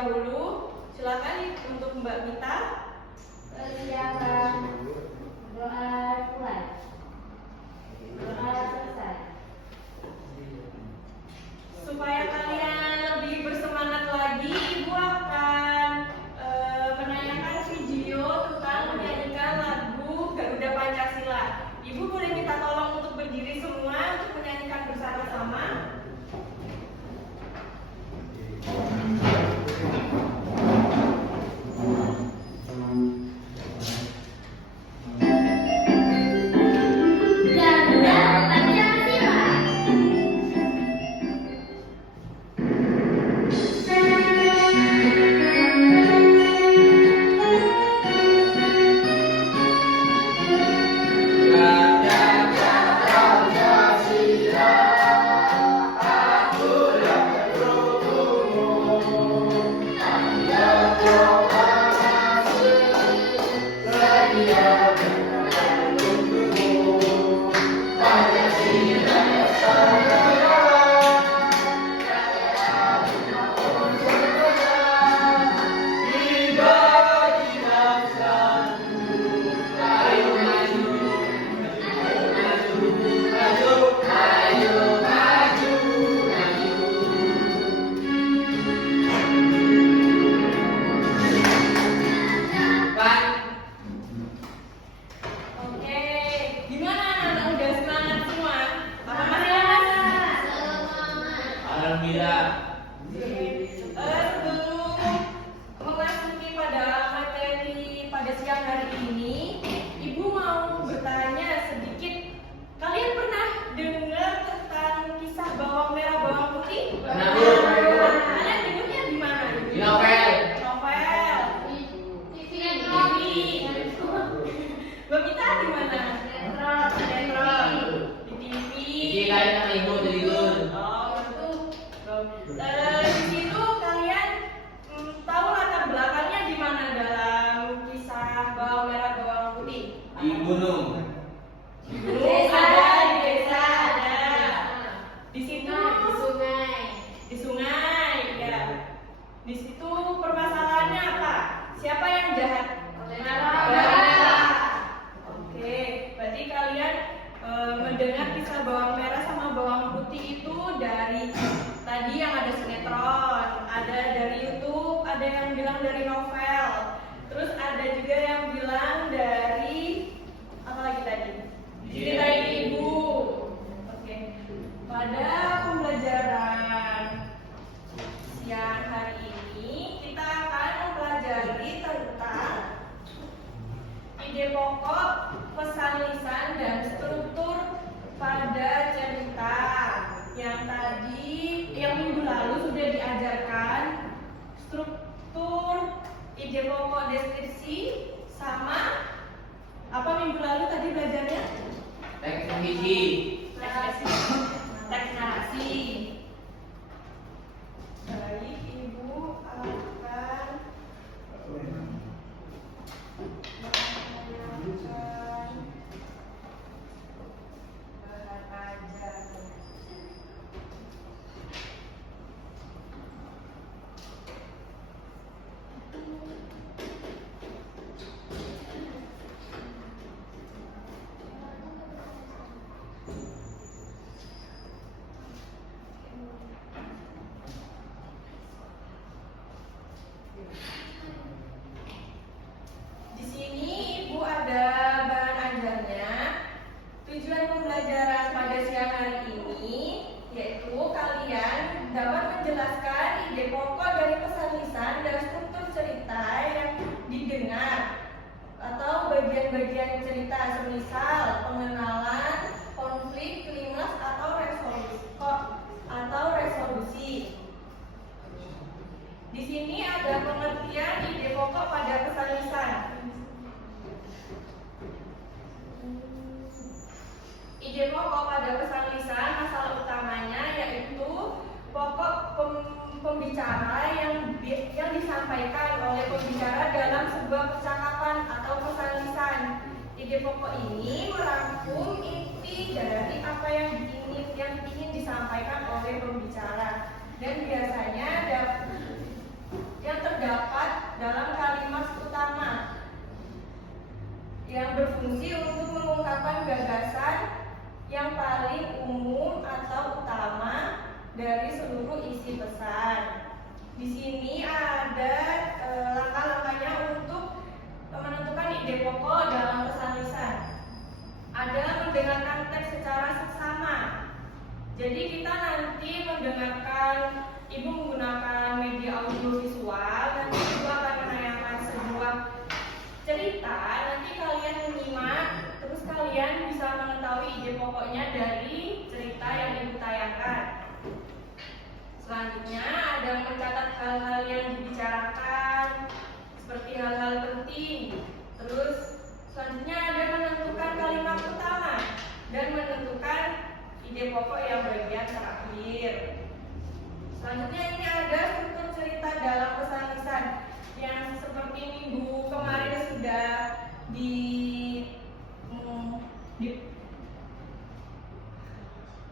dahulu. Silakan untuk Mbak Mita. Persiapan doa mulai. Doa selesai. Supaya kalian lebih bersemangat lagi, Ibu akan menanyakan video tentang menyanyikan lagu Garuda Pancasila. Ibu boleh minta tolong untuk berdiri semua untuk menyanyikan bersama-sama. Ide pokok pada pesan lisan masalah utamanya yaitu pokok pembicara yang disampaikan oleh pembicara dalam sebuah percakapan atau pesan lisan. Ide pokok ini merangkum inti dari apa yang ingin disampaikan oleh pembicara dan biasanya yang terdapat dalam kalimat utama yang berfungsi untuk mengungkapkan gagasan yang paling umum atau utama dari seluruh isi pesan. Di sini ada langkah-langkahnya untuk menentukan ide pokok dalam pesan lisan. Ada mendengarkan teks secara seksama. Jadi kita nanti mendengarkan, ibu menggunakan media audiovisual, nanti ibu akan menayangkan sebuah cerita, nanti kalian menyimak, terus kalian bisa mengetahui ide pokoknya dari cerita yang ibu tayangkan. Selanjutnya ada mencatat hal-hal yang dibicarakan, seperti hal-hal penting. Terus selanjutnya ada menentukan kalimat utama dan menentukan ide pokok yang bagian terakhir. Selanjutnya ini ada struktur cerita dalam pesan lisan yang seperti minggu kemarin sudah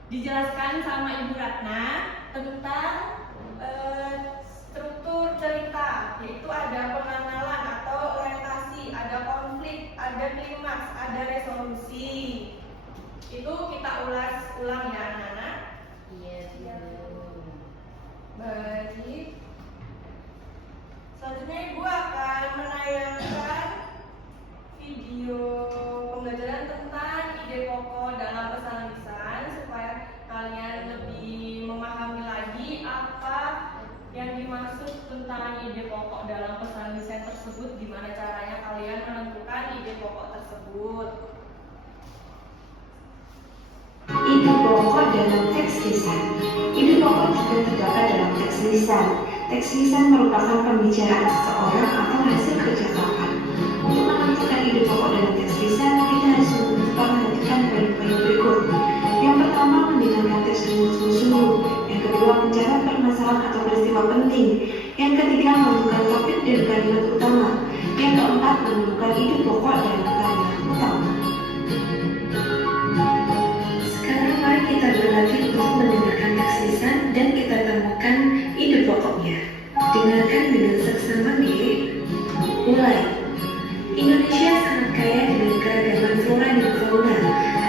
dijelaskan sama Ibu Ratna tentang struktur cerita, yaitu ada pengenalan atau orientasi, ada konflik, ada klimaks, ada resolusi. Itu kita ulang ya anak-anak. Iya, Baik. Selanjutnya Ibu akan menayangkan video pembelajaran tentang ide pokok dalam pesan lisan supaya kalian lebih memahami lagi apa yang dimaksud tentang ide pokok dalam pesan lisan tersebut, gimana caranya kalian menentukan ide pokok tersebut. Ide pokok dalam teks lisan. Ide pokok juga terdapat dalam teks lisan. Teks lisan merupakan pembicaraan seseorang atau hasil percakapan. Untuk menentukan ide pokok dalam teks lisan, kita harus memperhatikan poin-poin berikut. Yang pertama, mendengarkan teks dengan sungguh-sungguh. Yang kedua, mencatat permasalahan atau peristiwa penting. Yang ketiga, menentukan topik dan kalimat utama. Yang keempat, menemukan ide pokok dalam kalimat utama. Sekarang mari kita berlatih untuk mendengarkan teks lisan dan kita temukan ide pokoknya. Dengarkan dengan seksama nih. Mulai. Indonesia sangat kaya dengan keragaman flora dan fauna.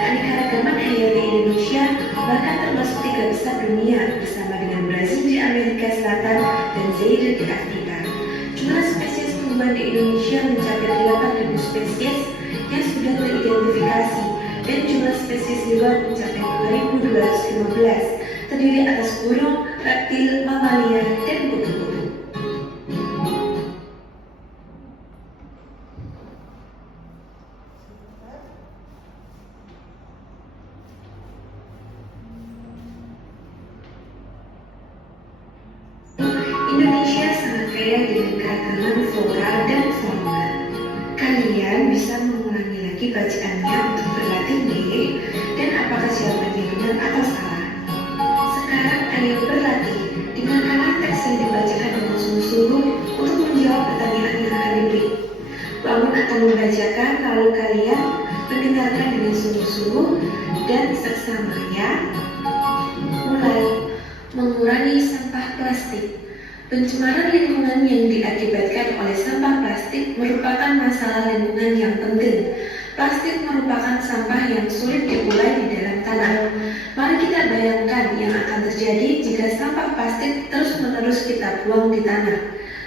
Keanekaragaman hayati Indonesia bahkan termasuk 3 besar dunia bersama dengan Brazil di Amerika Selatan dan Zaire di Afrika. Jumlah spesies tumbuhan di Indonesia mencapai 8.000 spesies yang sudah teridentifikasi dan jumlah spesies hewan mencapai 2.215, terdiri atas burung, reptil, mamalia, dan kutu-kutu. Indonesia sangat kaya dengan keragaman flora dan fauna. Kalian bisa mengulangi lagi bacaannya untuk berlatih nih, dan apakah jawabannya benar atau salah. Sekarang ayo berlatih, dengarkanlah teks yang dibacakan dengan sungguh-sungguh untuk menjawab pertanyaan yang akan diberi. Bangun akan membacakan, lalu kalian mendengarkan dengan sungguh-sungguh dan seksama ya. Mulai. Mengurangi sampah plastik. Pencemaran lingkungan yang diakibatkan oleh sampah plastik merupakan masalah lingkungan yang penting. Plastik merupakan sampah yang sulit diurai di dalam tanah. Mari kita bayangkan yang akan terjadi jika sampah plastik terus-menerus kita buang di tanah.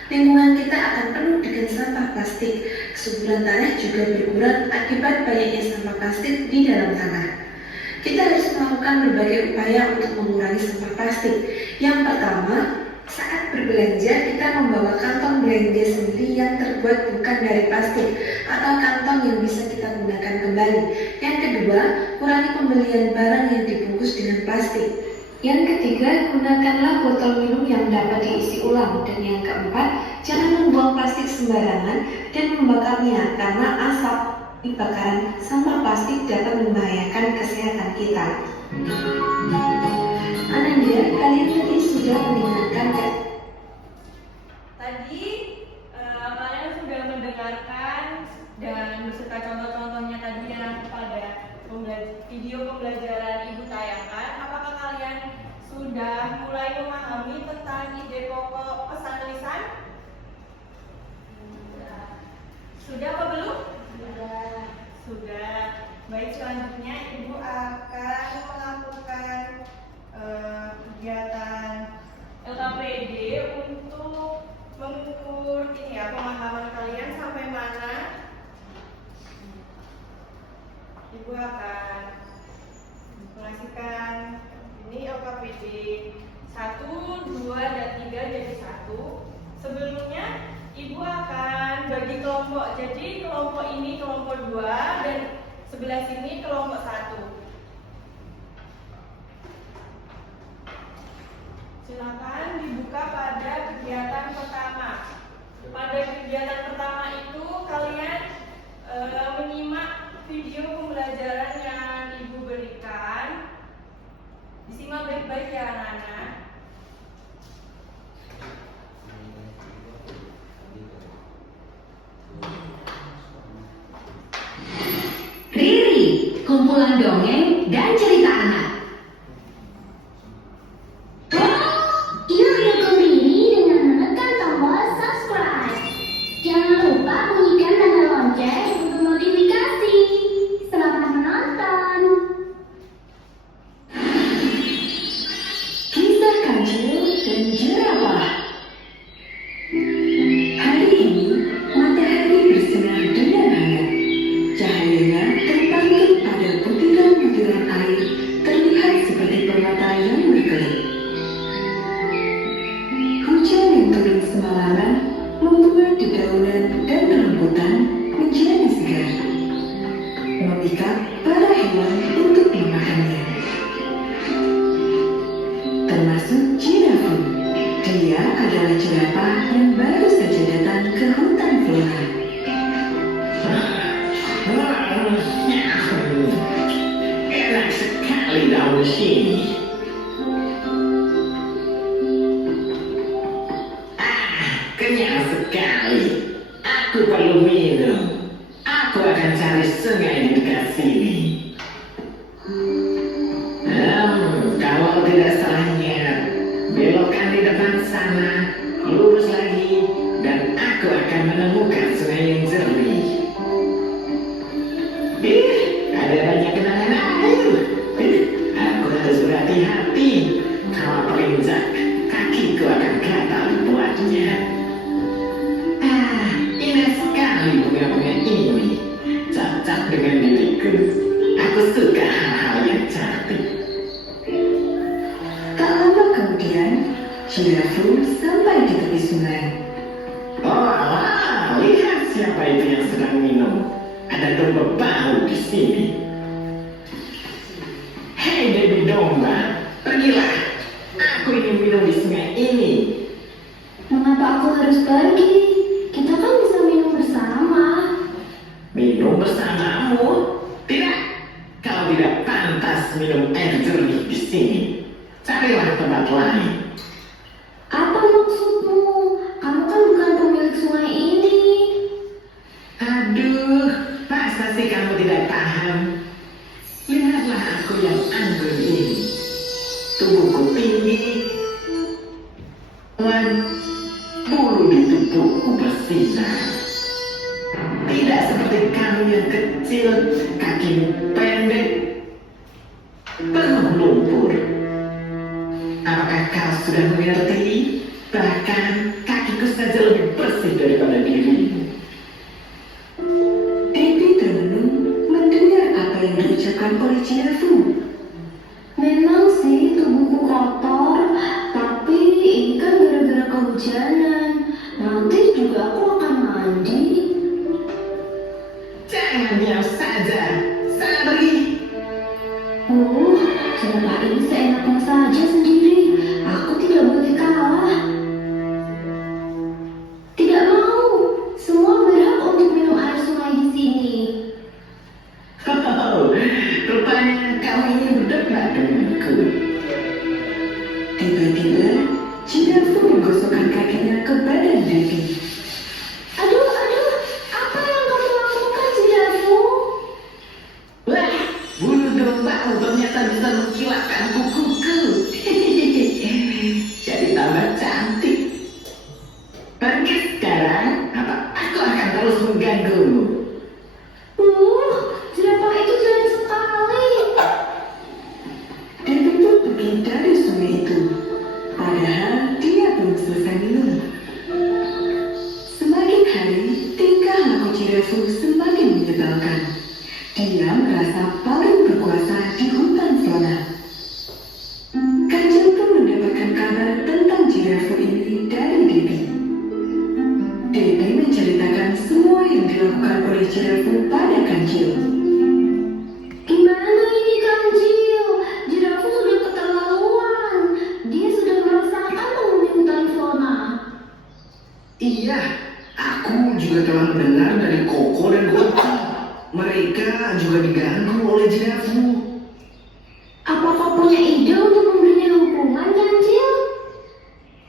Lingkungan kita akan penuh dengan sampah plastik. Kesuburan tanah juga berkurang akibat banyaknya sampah plastik di dalam tanah. Kita harus melakukan berbagai upaya untuk mengurangi sampah plastik. Yang pertama, saat berbelanja kita membawa kantong belanja sendiri yang terbuat bukan dari plastik atau kantong yang bisa kita gunakan kembali. Yang kedua, kurangi pembelian barang yang dibungkus dengan plastik. Yang ketiga, gunakanlah botol minum yang dapat diisi ulang. Dan yang keempat, jangan membuang plastik sembarangan dan membakarnya karena asap bakaran sampah plastik dapat membahayakan kesehatan kita. Ananda, kalian tadi sudah mendengarkan Tadi kalian sudah mendengarkan dan beserta contoh-contohnya tadi yang pada video pembelajaran Ibu tayangkan. Apakah kalian sudah mulai memahami tentang ide pokok pesan lisan? Sudah apa belum? Sudah. Sudah. Baik, selanjutnya Ibu akan melakukan kegiatan LKPD untuk mengukur ini ya, pemahaman kalian sampai mana. Ibu akan mengasihkan ini LKPD 1, 2, dan 3 jadi 1. Sebelumnya Ibu akan bagi kelompok. Jadi kelompok ini kelompok 2 dan sebelah sini kelompok 1. Silakan dibuka pada kegiatan pertama. Pada kegiatan pertama itu kalian menyimak video pembelajaran yang Ibu berikan. Disimak baik-baik ya anak-anak. Riri, kumpulan dongeng dan cerita anak. Yuk dukung Riri dengan menekan tombol subscribe. Jangan lupa bunyikan tanda lonceng untuk notifikasi. Selamat menonton. Kisah kancil dan jerapah. Hari ini matahari bersinar dengan hangat. Cahayanya terpantul pada butiran-butiran air, terlihat seperti permata yang berkelip. Hujan yang turun semalaman membuat dedaunan dan rambutan menjadi segar, memikat para hewan untuk memakannya. Termasuk jirafu. Dia adalah jerapah yang baru saja datang ke hutan flora. Enak sekali daun sini. Kenyang sekali. Aku perlu minum. Aku akan cari sungai di dekat sini. Kalau tidak salah ingat, belokkan di depan sana, lurus lagi, dan aku akan menemukan sungai yang jernih. Ada banyak genangan air. Aku harus berhati-hati. Kalau terinjak, kakiku akan gatal buatnya. Indah sekali bunga-bunga ini. Cocok dengan diriku. Aku suka hal-hal yang cantik. Tak lama kemudian, jirafu sampai di tepi sungai. Oh alah, lihat siapa itu yang sedang minum. Ada domba baru di sini. Hei baby domba, pergilah. Aku ingin minum di sungai ini. Mengapa aku harus pergi? Kita kan bisa minum bersama. Minum bersamamu? Tidak. Kau tidak pantas minum air jernih di sini. Carilah tempat lain. Apa maksudmu? Kamu kan bukan pemilik sungai ini. Aduh, masa sih kamu tidak paham? Lihatlah aku yang anggun ini. Tubuhku tinggi. Bulu di tubuhku bersinar. Tidak seperti kamu yang kecil, kakimu pendek, penuh lumpur. Apakah kau sudah mengerti? Bahkan kakiku saja lebih bersih daripada dirimu. Debbie termenung mendengar apa yang diucapkan oleh jirafu. Memang sih tubuhku kotor, tapi ini kan gara-gara kehujanan. Nanti juga aku akan mandi. Jangan diam saja. Sana pergi. Jerapah ini seenaknya saja sendiri. Aku tidak boleh kalah. Tidak mau. Semua berhak untuk minum air sungai di sini. Oh, rupanya kau ingin berdebat denganku. Tiba-tiba, jirafu menggosokkan kakinya ke badan Debbie. Aduh, apa yang kamu lakukan, jirafu? Wah, bulu domba ternyata bisa mengkilapkan kukuku. Kancil. Gimana ini Kancil? Jirafu sudah keterlaluan. Dia sudah merasakan penghuni hutan fauna. Iya, aku juga telah mendengar dari Koko dan Goti. Mereka juga diganggu oleh jirafu. Apakah punya ide untuk memberinya hukuman, Kancil?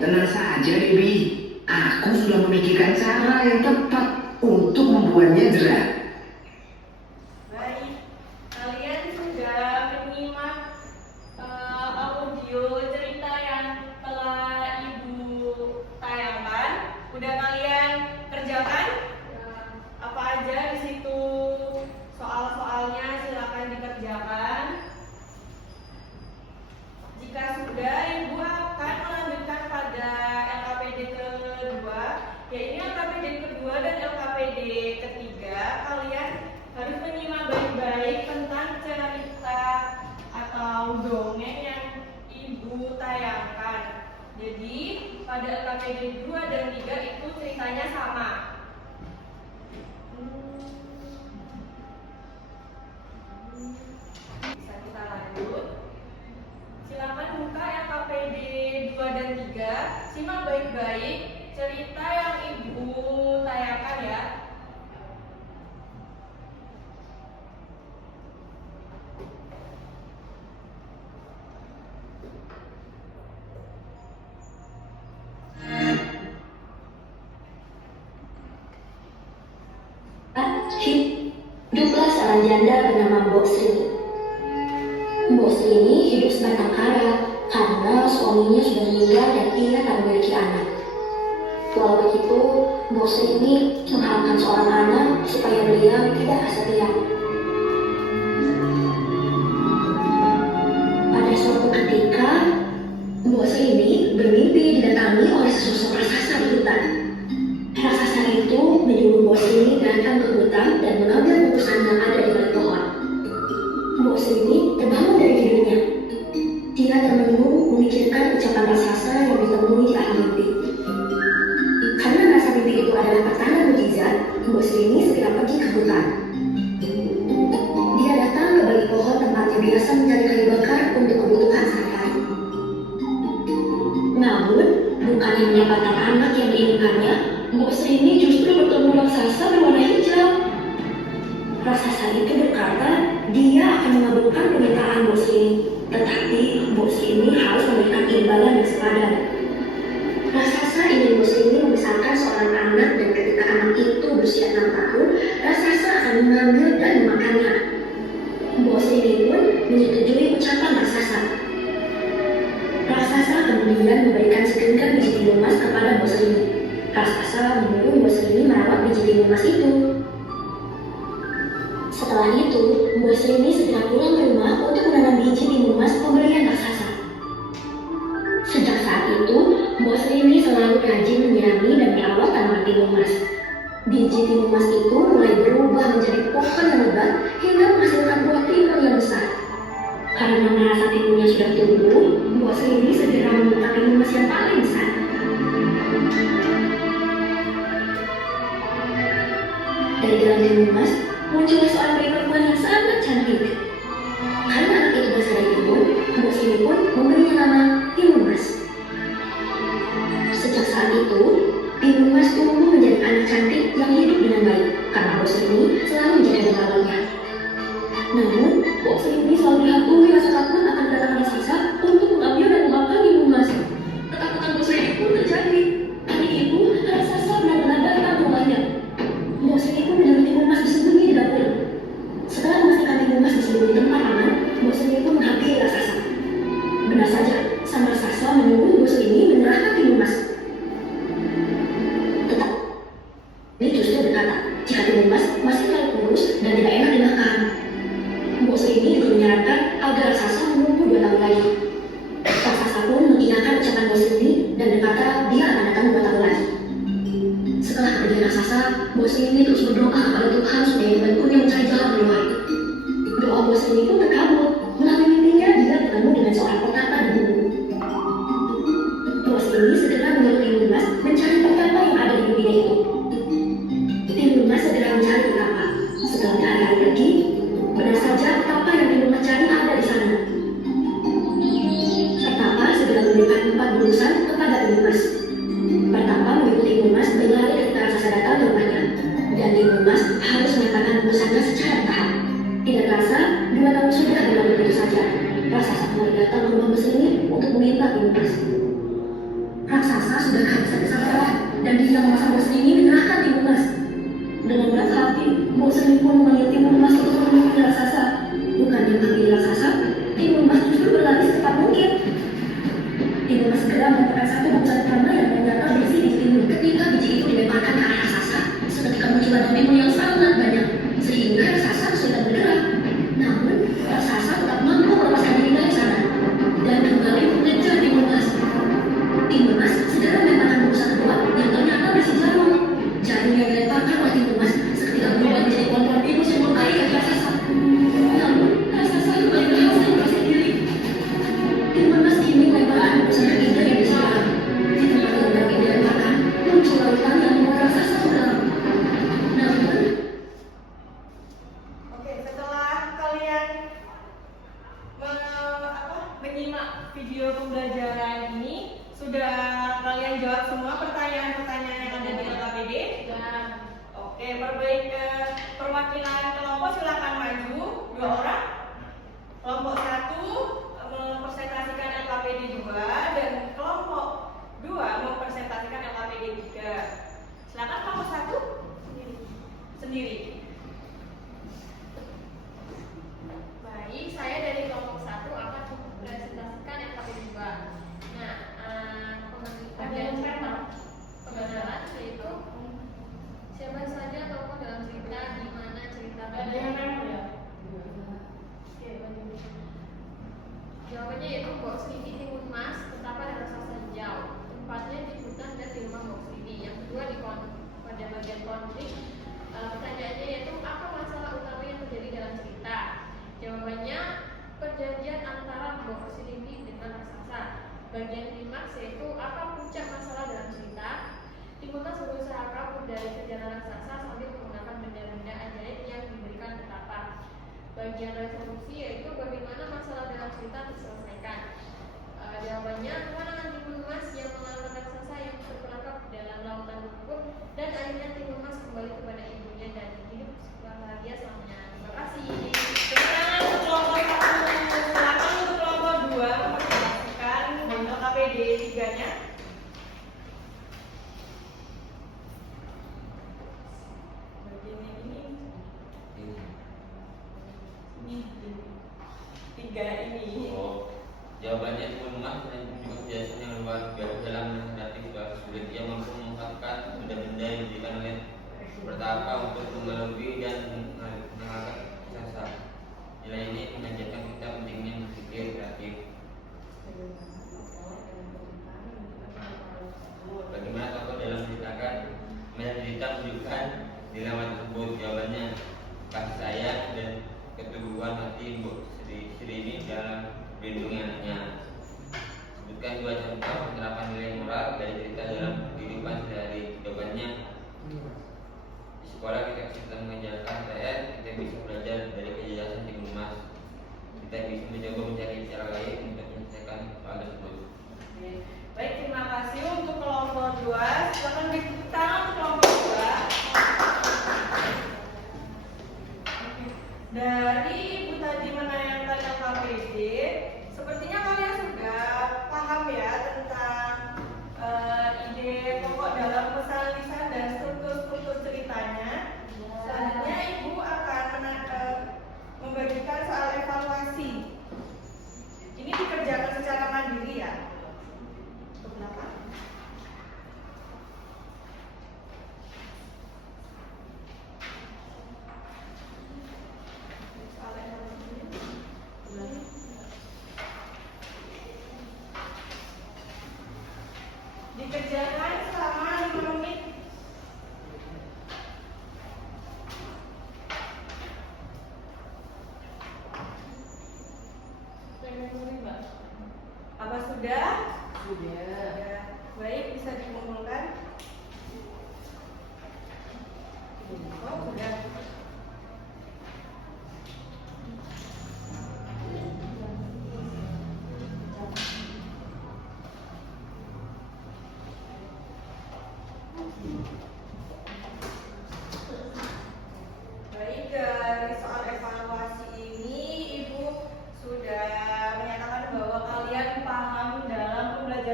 Tenang saja, Dewi. Aku sudah memikirkan cara yang tepat untuk membuatnya jerah. Baik, kalian sudah menyimak audio cerita yang telah Ibu tayangkan. Udah kalian kerjakan? Apa aja di situ soal-soalnya silakan dikerjakan. Jika sudah, Ibu akan melanjutkan pada LKPD kedua. Ya, ini LKPD kedua dan LKPD ketiga. Kalian harus menyimak baik-baik tentang cerita atau dongeng yang Ibu tayangkan. Jadi, pada LKPD 2 dan 3 itu ceritanya sama. Bisa kita lanjut. Silakan buka LKPD 2 dan 3. Simak baik-baik cerita yang Ibu tayangkan ya. Hiduplah seorang janda bernama Mbok Sri. Mbok Sri ini hidup sebatang kara karena suaminya sudah meninggal dan ia tak memiliki anak. Walau begitu, Mbok Sri ini mengharapkan seorang anak supaya beliau tidak kesepian. Pada suatu ketika, Mbok Sri ini bermimpi didatangi oleh sesosok raksasa di hutan. Raksasa itu menyuruh Mbok Sri ini datang ke hutan dan mengambil bungkusan yang ada di balik pohon. Mbok Sri ini terbangun dari tidurnya. Dia termenung memikirkan ucapan raksasa yang ditemui di akhir mimpi. Karena merasa mimpi itu adalah pertanda mukjizat, Mbok Sri ini segera pergi ke hutan. Dia datang ke balik pohon tempatnya biasa mencari kayu bakar untuk kebutuhan sehari-hari. Namun, bukannya mendapatkan anak yang diinginkannya, Mbok Sri ini justru bertemu raksasa berwarna hijau. Raksasa itu berkata dia akan mengabulkan permintaan Mbok Sri ini, tetapi Mbok Sri ini harus memberikan imbalan yang sepadan. Raksasa ingin Mbok Sri ini membesarkan seorang anak dan ketika anak itu berusia 6 tahun, raksasa akan mengambil dan memakannya. Mbok Sri ini pun menyetujui ucapan raksasa. Raksasa kemudian memberikan segenggam biji timun emas kepada Mbok Sri ini. Raksasa menyuruh Mbok Sri ini merawat biji timun emas itu. Setelah itu, Mbok Sri ini segera pulang ke rumah untuk menanam biji timun emas pemberian raksasa. Sejak saat itu, Mbok Sri ini selalu rajin menyirami dan merawat tanaman timun emas. Biji timun emas itu mulai berubah menjadi pohon yang lebat hingga menghasilkan buah timun yang besar. Karena merasa timunnya sudah tumbuh, Mbok Sri ini segera meminta timun emas yang paling besar. Dari dalam timun emas, muncullah seorang bayi perempuan yang sangat cantik. Karena anak itu berasal dari timun, Mbok Sri ini pun memberinya nama Timun Emas. Sejak saat itu, Timun Emas tumbuh menjadi anak cantik yang hidup dengan baik, karena Mbok Sri ini selalu menjaga pengawalnya. Namun, Mbok Sri ini selalu dihantui rasa takut akan kedatangan raksasa untuk mengambil dan memakan Timun Emas. Ketakutan Mbok Sri ini pun terjadi. Hari itu, raksasa benar-benar datang ke rumahnya. Mbok Sri ini pun menyuruh Timun Emas bersembunyi di dapur. Setelah memastikan Timun Emas bersembunyi di tempat aman, Mbok Sri ini pun menghampiri raksasa. Benar saja, sang raksasa menyuruh Mbok Sri ini menyerahkan Timun Emas. Tetapi ini justru berkata, jika Timun Emas masih terlalu kurus dan tidak enak dimakan. Mbok Sri ini juga menyarankan agar raksasa menunggu 2 tahun lagi. Raksasa pun mengiyakan ucapan Mbok Sri ini dan berkata dia akan datang 2 tahun lagi. Setelah kepergian raksasa, Mbok Sri ini terus berdoa kepada Tuhan supaya membantunya mencari jalan keluar. Doa Mbok Sri ini pun terkabul. Melalui mimpinya dia bertemu dengan seorang petapa di gunung. Mbok Sri ini segera menyuruh Timun Emas mencari petapa yang ada di mimpinya itu. Timun Emas segera mencari petapa. Setelah berhari-hari pergi, masa datang yang panjang, dan tim humas harus menyatakan lulusannya secara bertahap. Tidak terasa, 2 tahun sudah berlalu begitu saja. Raksasa kembali datang ke rumah bos ini untuk meminta tim humas. Raksasa sudah kehabisan kesabaran, dan dia memaksa bos ini menyerahkan tim humas. Dengan berat hati, bos ini pun memanggil tim humas untuk menemui raksasa. Bukannya memanggil raksasa, tim humas justru berlari secepat mungkin. Tim humas segera meletakkan satu bungkusan keramaian yang nyata berisi di timur. Ketika biji itu dilemparkan ke arah raksasa, seketika muncul timun yang sangat banyak, sehingga raksasa sudah bergerak. Namun, raksasa tetap mampu melepaskan diri dari sana dan kembali mengejar tim humas. Tim humas segera melemparkan bungkusan kedua yang ternyata berisi jarum. Jarum yang dilemparkan oleh tim humas seketika berubah menjadi kontrol timus yang melukai kaki raksasa. Namun, raksasa kembali berhasil melarikan diri. Tim humas kini melemparkan bungkusan ketiga yang berisi jarum. Di tempat yang dilemparkan, muncul lautan yang membuat raksasa tenggelam. Namun, Oke, setelah kalian menyimak video pembelajaran ini, sudah kalian jawab semua pertanyaan-pertanyaan yang ada di LKPD? Oke, perwakilan kelompok silakan maju 2 orang. Kelompok 1 mempresentasikan LKPD 2 dan kelompok 2 mempresentasikan LKPD 3. Silakan kelompok 1 sendiri. Baik, saya dari kelompok 1 akan mempresentasikan LKPD 2. Nah, pembenaran yaitu siapa saja tokoh dalam cerita, di mana cerita jawabannya yaitu Mbok Slidi, Timun Mas, Ketapang, dan Raksasa Hijau. Tempatnya di hutan dan di rumah Mbok Slidi. Yang kedua pada bagian konflik, pertanyaannya yaitu apa masalah utama yang terjadi dalam cerita? Jawabannya perjanjian antara Mbok Slidi dengan raksasa. Bagian klimaks yaitu apa puncak masalah dalam cerita? Timun Mas berusaha kabur dari kejaran raksasa sambil menggunakan benda-benda ajaib yang diberikan Ketapang. Bagian resolusi yaitu bagaimana masalah dalam cerita diselesaikan. Jawabannya kemenangan Timun Mas yang mengalahkan raksasa yang terperangkap dalam lautan lumpur, dan akhirnya Timun Mas kembali kepada ibunya dan hidup bahagia selamanya. Terima kasih. Sekarang untuk kelompok 1, silakan untuk kelompok 2 mempresentasikan LKPD 3-nya. Bagian ini 3 ini. Oh, jawabannya Timun Mas dan juga kejelasan yang luar biasa dalam menghadapi situasi sulit. Ia mampu mengungkapkan benda-benda yang diberikan oleh Pertapa untuk mengelabui dan mengalahkan raksasa. Nilai ini mengajarkan kita pentingnya berpikir kreatif. Bagaimana tokoh dalam menceritakan cerita menunjukkan dilema tersebut? Jawabannya kasih sayang dan keteguhan hati Mbok Sri ini dalam melindungi anaknya. Sebutkan 2 contoh penerapan nilai moral dari cerita dalam kehidupan sehari. Jawabannya di sekolah kita bisa mengajarkan PR, kita bisa belajar dari kejelasan Timun Mas. Kita bisa mencoba mencari cara lain untuk menyelesaikan soal tersebut. Baik, terima kasih untuk kelompok 2. Silakan ditepuk tangan untuk kelompok 2. Dari Ibu tadi menayangkan LKPD, sepertinya kalian sudah paham ya tentang ide pokok dalam pesan lisan dan struktur ceritanya. Selanjutnya Ibu akan membagikan soal evaluasi. Ini dikerjakan secara mandiri ya. Ke belakang. Soal evaluasi. Dikerjakan selama 5 menit. Apa sudah? Sudah. Baik, bisa dikumpulkan. Oh, sudah.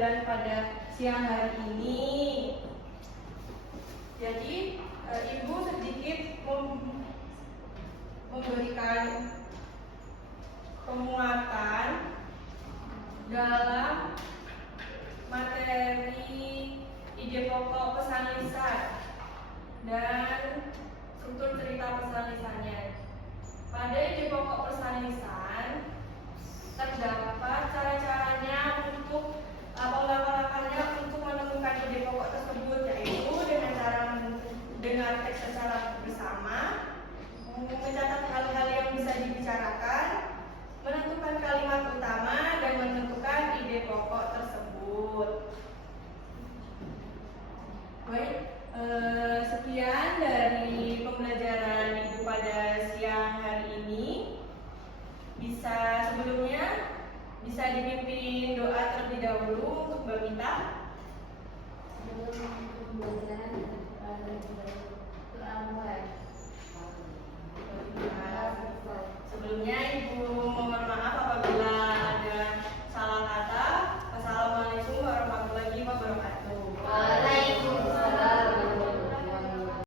pembelajaran pada siang hari ini. Jadi, Ibu sedikit memberikan penguatan dalam materi ide pokok pesan lisan dan struktur cerita pesan lisannya. Pada ide pokok pesan lisan terdapat cara-caranya untuk langkah-langkahnya untuk menemukan ide pokok tersebut, yaitu dengan cara mendengar teks secara bersama, mencatat hal-hal yang bisa dibicarakan, menentukan kalimat utama, dan menentukan ide pokok tersebut. Baik, sekian dari pembelajaran Ibu pada siang hari ini. Sebelumnya bisa dipimpin doa terlebih dahulu untuk Mbak Mita. Sebelum pembelajaran doa